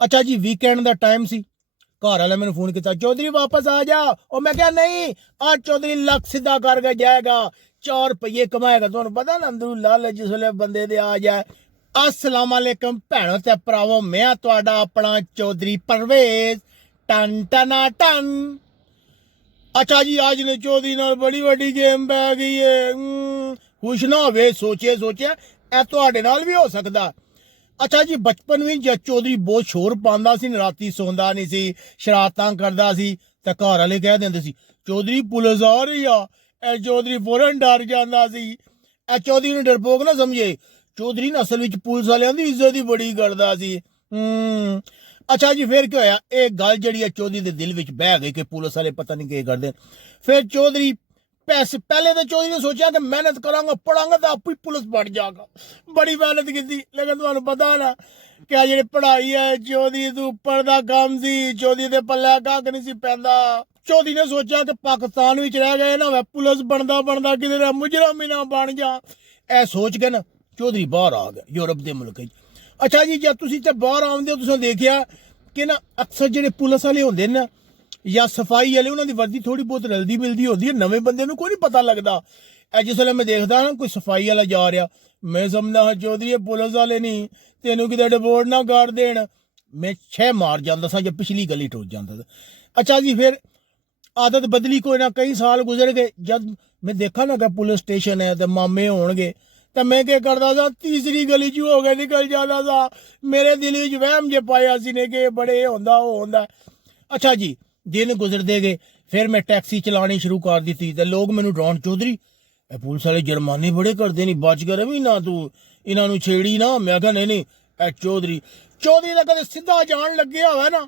अच्छा जी वीकेंड का टाइम सी घर वाले मैंने फोन किया चौधरी वापस आ जा और मैं क्या नहीं आज चौधरी लख सीधा करके जाएगा 4 रुपये कमाएगा तुहानू पता ना अंदरू लाल जिस वेले बंदे दे आ जाए अस्सलाम वालेकुम भैनों ते भरावो मैं तुहाडा अपना चौधरी परवेज टन टना टन। अच्छा जी आज ने चौधरी नाल बड़ी वड्डी गेम पै गई है खुश ना होवे सोचे ए तुहाडे नाल भी हो सकदा। अच्छा जी बचपन में जब चौधरी बहुत शोर पांदा सी राती सौंदा नहीं सी शरारतां करदा सी ते घर वाले कह दिंदे सी चौधरी पुलिस आ रही आ ए चौधरी फौरन डर जांदा सी ए चौधरी ने डरपोक ना समझे चौधरी ने असल विच पुलिस वालियां दी इज्जत ही बड़ी करदा सी। अच्छा जी फिर क्या होया एक गल जिहड़ी चौधरी दे दिल विच बह गई कि पुलिस वाले पता नहीं के करदे। फिर चौधरी पैसे पहले तो चौधरी ने सोचा कि मेहनत करांगा पढ़ांगा तो आप ही पुलिस बन जाएगा बड़ी मेहनत की लेकिन तुहानू पता ना क्या जी पढ़ाई है चौधरी तू पढ़दा काम सी चौधरी दे पल्ले कख नहीं सी पैंदा। चौधरी ने सोचा कि पाकिस्तान विच रह गए ना मैं पुलिस बनदा बनदा किधर मुजरम ही ना बन जा ऐ सोच के ना चौधरी बाहर आ गया यूरोप के मुल्क। अच्छा जी जब तुसीं ते बाहर आउंदे हो तुसीं देखिया कि ना अक्सर जिहड़े पुलिस वाले होंदे ना या सफाई वाले उन्होंने वर्दी थोड़ी बहुत रलदी मिलती होती है नवे बंदे को नहीं पता लगता। जिस वे मैं देखता ना कोई सफाई वाला जा रहा मैं समझदा हाँ चौधरी पुलिस वाले नहीं तेनों कि डिपोर्ट ना कर देन मैं 6 मार जाता सा जब पिछली गली टुट जाता था। अच्छा जी फिर आदत बदली कोई ना कई साल गुजर गए जब मैं देखा ना कि पुलिस स्टेशन है तो मामे होणगे तो मैं क्या करता था तीसरी गली चू हो गए निकल जाता था मेरे दिल में वहम जे पाया सी ने कि बड़े होंदा वो होंदा। अच्छा जी दिन गुजरते गए फिर मैं टैक्सी चलानी शुरू कर दी थी तो लोग मैनू डराउन चौधरी पुलिस वाले जुर्माने बड़े करते नहीं बच कर भी ना तू इन्हों छेड़ी ना मैं क्या नहीं ए चौधरी का कदे सीधा जान लगे हुआ ना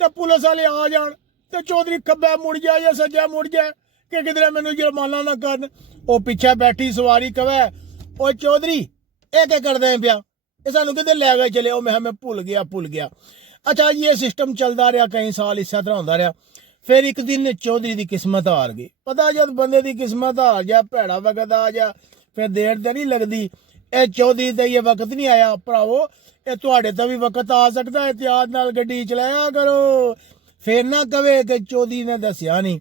तो पुलिस वाले आ जान तो चौधरी खब्बे मुड़ जाए या सज्जा मुड़ जाए कि किधरे मैनू जुर्माना ना कर वो पिछे बैठी सवारी कवे ओ चौधरी ये क्या करते पिया ये सानू किधर लै गए चले मैं भुल गया। अच्छा ये सिस्टम चलता रहा कई साल इस तरह होंदा रहा। फिर एक दिन चौधरी की किस्मत हार गई पता जब बंदे की किस्मत हार जा भैड़ा वक्त आ जा फिर देर तो नहीं लगती ए चौधरी का ये वक्त नहीं आया भरावो ये तुहाडे तो भी वक्त आ सकता है एहतियात नाल गड्डी चलाया करो फिर ना कवे कि चौधरी ने दसिया नहीं।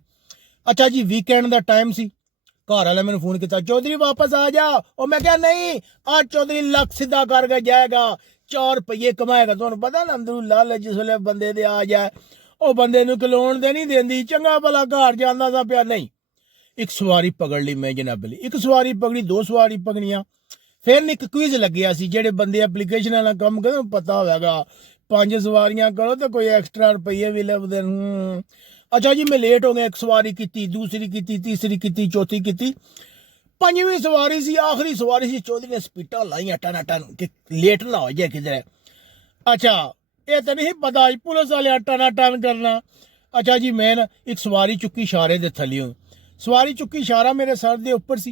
अच्छा जी वीकेंड का टाइम सी घर वाले मैंने फोन किया चौधरी वापस आ जा और मैं क्या नहीं आज चौधरी लख सीधा करके जाएगा 4 रुपये कमाएगा तुहानू पता ना अंदरू लाल जिस वेले बंदे दे आ जाए वो बंदे नू कलोन दे नहीं देंदी चंगा भला घर जांदा सा पिया नहीं। एक सवारी पकड़ ली मैं जनाबली एक सवारी पकड़ी 2 सवारी पकड़ियां फिर एक क्विज लग्या सी जेडे बंदे एप्लीकेशन वाला कम करो पता होगा 5 सवारियां करो तो कोई एक्स्ट्रा रुपये भी लभदे। अच्छा जी मैं लेट हो गया एक सवारी की दूसरी की तीसरी की चौथी की 5वीं सवारी सी आखिरी सवारी सी चौधरी ने स्पीटा लाइया टन टन कि लेट ना हो जाए किधर। अच्छा ये तो नहीं पता पुलिस वाले टना टन करना। अच्छा जी मैं ना एक सवारी चुकी इशारे दे थलियों सवारी चुकी इशारा मेरे सर दे उपर सी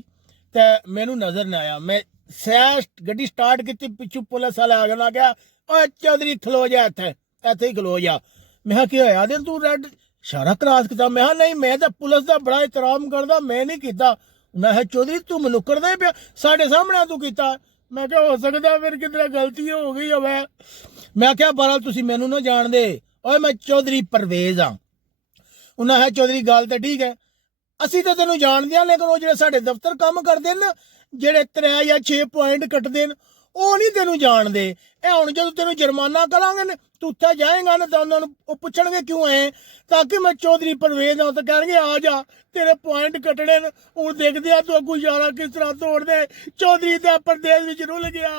ते मैनू नजर ना आया मैं सैर गड्डी स्टार्ट की पिछू पुलिस वाले आ गया क्या ओ चौधरी खलो जा इत्थे ही खलो जा मैं क्या होया दिन तू रेड इशारा क्रॉस किया मैं नहीं मैं तो पुलिस का बड़ा एहतराम करदा मैं नहीं किया मैं चौधरी तू मनुकर दे पिया साढ़े सामने तू किया मैं क्या हो सकता फिर किधर गलती हो गई होवे मैं क्या बहरहाल तुसी मैनू ना जान दे ओए मैं चौधरी परवेज हाँ उन्हें है चौधरी गल तो ठीक है असी तो तेन जानते हैं लेकिन वो जो साढ़े दफ्तर काम करते ना जेडे 3 या 6 पॉइंट कटते हैं वो नहीं तेन जानते ए हुण जो तेन जुर्माना करांगे ना तू उत्थे जाएगा ना तो उन्होंने पूछणगे क्यों आए ताकि मैं चौधरी परवेज हाँ तो कहेंगे आ जा तेरे पॉइंट कटने हूँ देखते तू अगू इशारा किस तरह तोड़ दे चौधरी तो परदेश विच रुल गया।